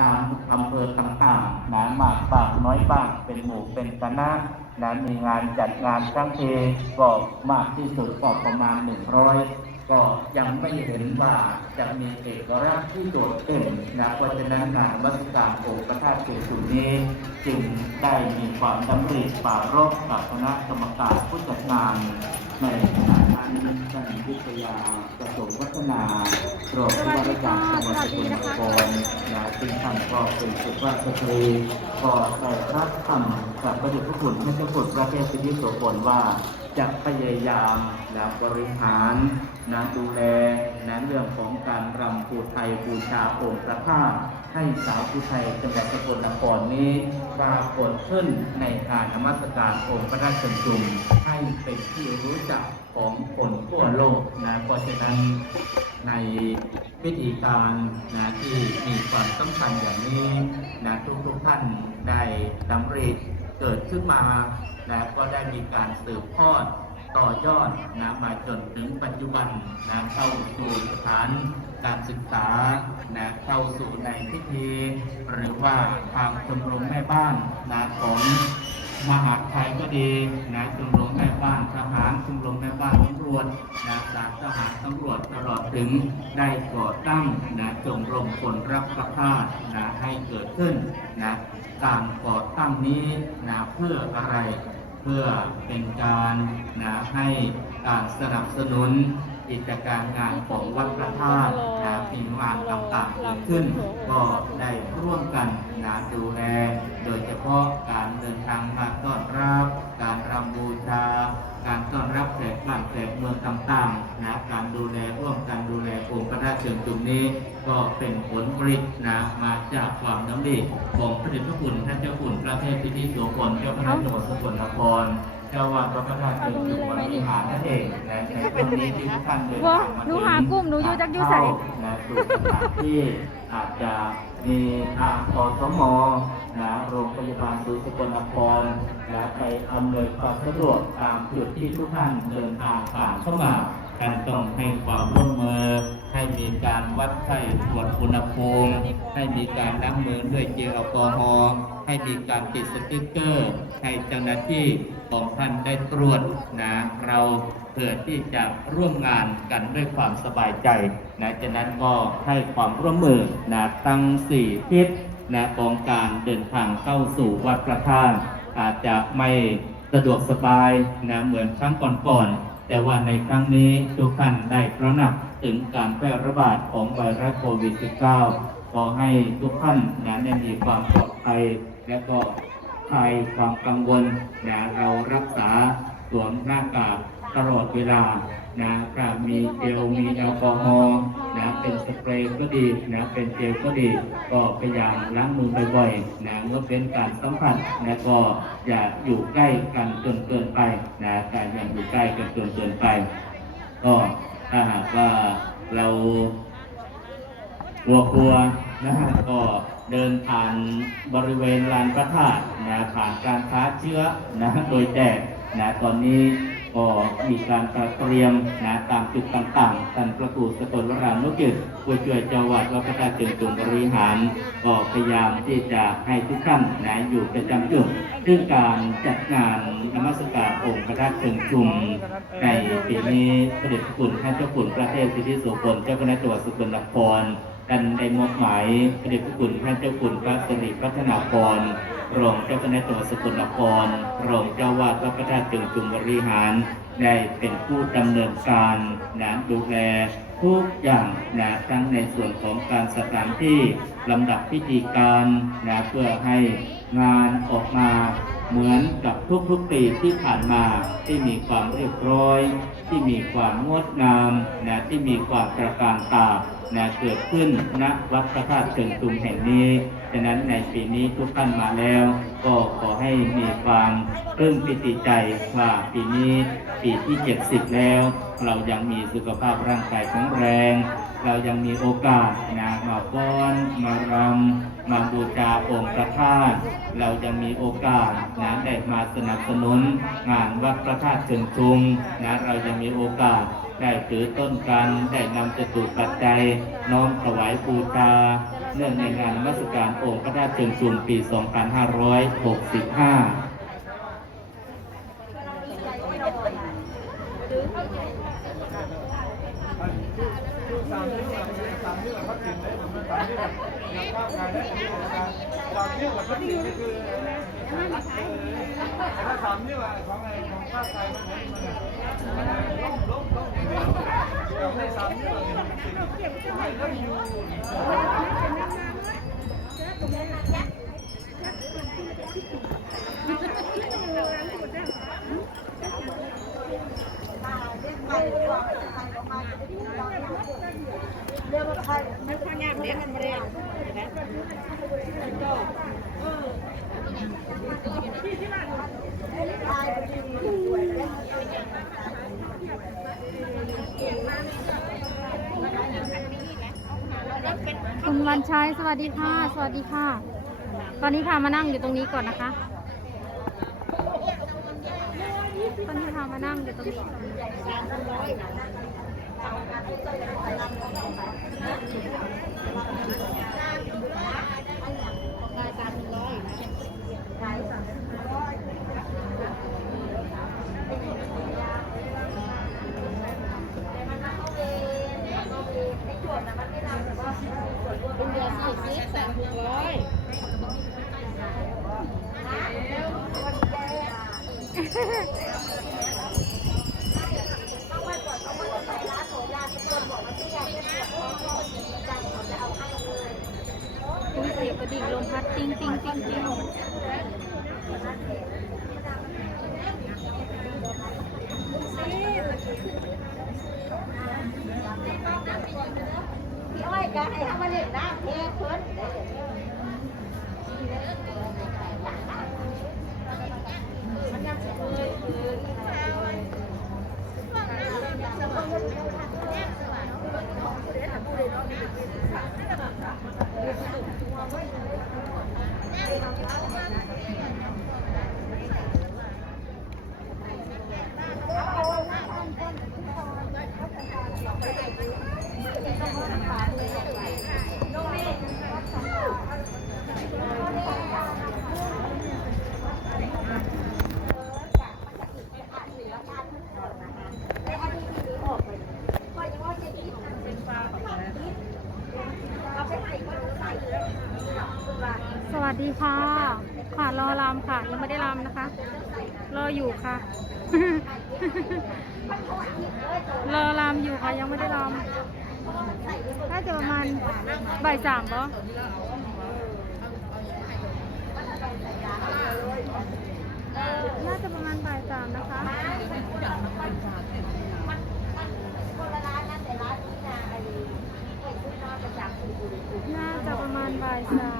ตามอำเภอต่างๆนะมากบ้างน้อยบ้างเป็นหมู่เป็นคณะนะมีงานจัดงานครั้งทีก็มากที่สุดก็ประมาณ100ก็ยังไม่เห็นว่าจะมีเอกลักษณ์ที่โดดเด่นนะเพราะฉะนั้นงานวัดการองค์พระธาตุเจดีย์นี้ จึงได้มีความดำริปารบกับคณะกรรมการผู้จัดงาน ในขณะนั้นท่านวิทยาประสงค์วัฒนารองผู้ว่าราชการจังหวัดสกลนครนะซึ่งท่านก็เป็นสุภาพสตรีก็ได้รับคำจากพระเดชพระคุณพระเจ้าคุณพระเทพสิทธิโสพลว่าจะพยายามนะบริหารนะดูแลนะเรื่องของการรำภูไทยบูชาองค์พระธาตุ ให้สาวภูไทยจังหวัดสกลนครนี้ปรากฏขึ้นในการนมัสการองค์พระราชจุมให้เป็นที่รู้จักของคนทั่วโลกนะเพราะฉะนั้นในพิธีการนะที่มีความสำคัญอย่างนี้นะทุกๆท่านได้ดำริเกิดขึ้นมานะก็ได้มีการสืบทอด ต่อยอดนะมาจนถึงปัจจุบันนะเข้าสู่สถานการศึกษานะเข้าสู่ในพิธี หรือว่าทางชมรมแม่บ้านนะของมหาไทยก็ดีนะชมรมแม่บ้านทหารชมรมแม่บ้านตำรวจนะสารทหารตำรวจตลอดถึงได้ก่อตั้งนะชมรมคนรักพระธาตุนะให้เกิดขึ้นนะการก่อตั้งนี้นะเพื่ออะไร เพื่อเป็นการนะให้การสนับสนุนกิจการงานของวัดพระธาตุนะมีงานต่างๆเกิดขึ้น ก็ได้ร่วมกันนะดูแลโดยเฉพาะการเดินทางมาต้อนรับ การรำบูชา การต้อนรับ แขกบ้านแขกเมืองต่างๆนะการดูแลร่วมกันดูแลองค์พระราชเชิงจุมนี้ ก็เป็นผลผลิตนะมาจากความน้ำดีของพระเดชพระคุณท่านเจ้าคุณพระเทพพิธิโสพลเจ้าคณะจังหวัดสกลนครเจ้าว่าพระพระราชเชิงจุมวรวิหารนั่นเองนะในตรงนี้ที่ทุกท่านเดินทางมาหนูหากลุ่มหนูอยู่จักอยู่ไสนะสู่สถานที่อาจจะ มีทางอสมนะโรงพยาบาลศูนย์สกลนครนะไปอำนวยความสะดวกตามจุดที่ทุกท่านเดินทางผ่านเข้ามาการต้องให้ความร่วมมือ ให้มีการวัดไข้ตรวจอุณหภูมิ ให้มีการล้างมือด้วยเจลแอลกอฮอล์ ให้มีการติดสติ๊กเกอร์ ให้เจ้าหน้าที่ของท่านได้ตรวจนะเรา พื่อที่จะร่วมงานกันด้วยความสบายใจนะฉะนั้นก็ให้ความร่วมมือนะตั้งสี่ทิศนะของการเดินทางเข้าสู่วัดพระธาตุอาจจะไม่สะดวกสบายนะเหมือนครั้งก่อนๆแต่ว่าในครั้งนี้ทุกท่านได้ตระหนักถึงการแพร่ระบาดของไวรัสโควิด -19 ขอให้ทุกท่านนะได้มีความปลอดภัยและก็คลายความกังวลนะเรารักษาสวมหน้ากาก ตลอดเวลานะถ้ามีเจลมีแอลกอฮอล์นะเป็นสเปรย์ก็ดีนะเป็นเจลก็ดี ก็พยายามล้างมือบ่อยๆนะเมื่อเป็นการสัมผัสนะก็อย่าอยู่ใกล้กันจนเกินไปนะแต่อย่าอยู่ใกล้กันจนเกินไป ก็ถ้าหากว่าเรากลัวกลัวๆนะฮะก็เดินผ่านบริเวณลานพระธาตุนะผ่านการค้าเชื้อนะโดยแต่นะตอนนี้ ก็มีการตระเตรียมนะตามจุดต่างๆท่านพระครูสกลวรานุกิจผู้ช่วยเจ้าวัดวัดพระธาตุเชิงตุงบริหาร ก็พยายามที่จะให้ทุกท่านนะอยู่ประจำจุดซึ่งการจัดงานนมัสการองค์พระธาตุเชิงชุมในปีนี้พระเดชคุณท่านเจ้าคุณพระเทพสิทธิโสพลเจ้าคณะจังหวัดสกลนครท่านได้มอบหมายพระเดชพระคุณท่านเจ้าคุณพระสิริพัฒนาพร รองเจ้าคณะจังหวัดสกลนคร รองเจ้าวาดวัดพระธาตุเชิงชุมบริหาร ได้เป็นผู้ดำเนินการนะดูแลทุกอย่างนะทั้งในส่วนของการสถานที่ลำดับพิธีการนะเพื่อให้งานออกมา เหมือนกับทุกๆปีที่ผ่านมาที่มีความเรียบร้อย ที่มีความงดงามนะที่มีความตระการตานะเกิดขึ้นณวัดพระธาตุเชิงตุงแห่งนี้ฉะนั้นในปีนี้ทุกท่านมาแล้ว ก็ขอให้มีความปลื้มปิติใจว่าปีนี้ปีที่ 70 แล้ว เรายังมีสุขภาพร่างกายแข็งแรง เรายังมีโอกาสนะมาฟ้อนมารำมาบูชาองค์พระธาตุเรายังมีโอกาสนะได้มาสนับสนุนงานวัดพระธาตุเชิงชุมนะเรายังมีโอกาสได้ถือต้นกันได้นำจตุปัจจัยน้อมถวายบูชาเนื่องในงานนมัสการองค์พระธาตุเชิงชุมปี 2565 ตามที่เราตามที่เราพัฒนาได้ตามที่เราก้าวไกลได้ตามที่เราพัฒนาคือถ้าสามนี่ว่าของอะไรของก้าวไกลมันล้มล้มล้มเราได้สามนี่ว่าไม่ได้อยู่ไป คุณวันชัยสวัสดีค่ะ สวัสดีค่ะ ตอนนี้พามานั่งอยู่ตรงนี้ก่อนนะคะตอนนี้พามานั่งอยู่ตรงนี้ ก่อนคุยเสียงกระดิ่งลมพัดติ้งติ้งติ้งติ้งพี่ อ้อยก็ให้เขามาเล่นน้ำแค่เพิ่นสวัสดี ค่ะค่ะรอรำค่ะ ยังไม่ได้รำนะคะ รออยู่ค่ะ รอรำอยู่ค่ะ ยังไม่ได้รำน่าจะประมาณบ่ายสามปะน่าจะประมาณบ่ายสามนะคะน่าจะประมาณบ่ายสาม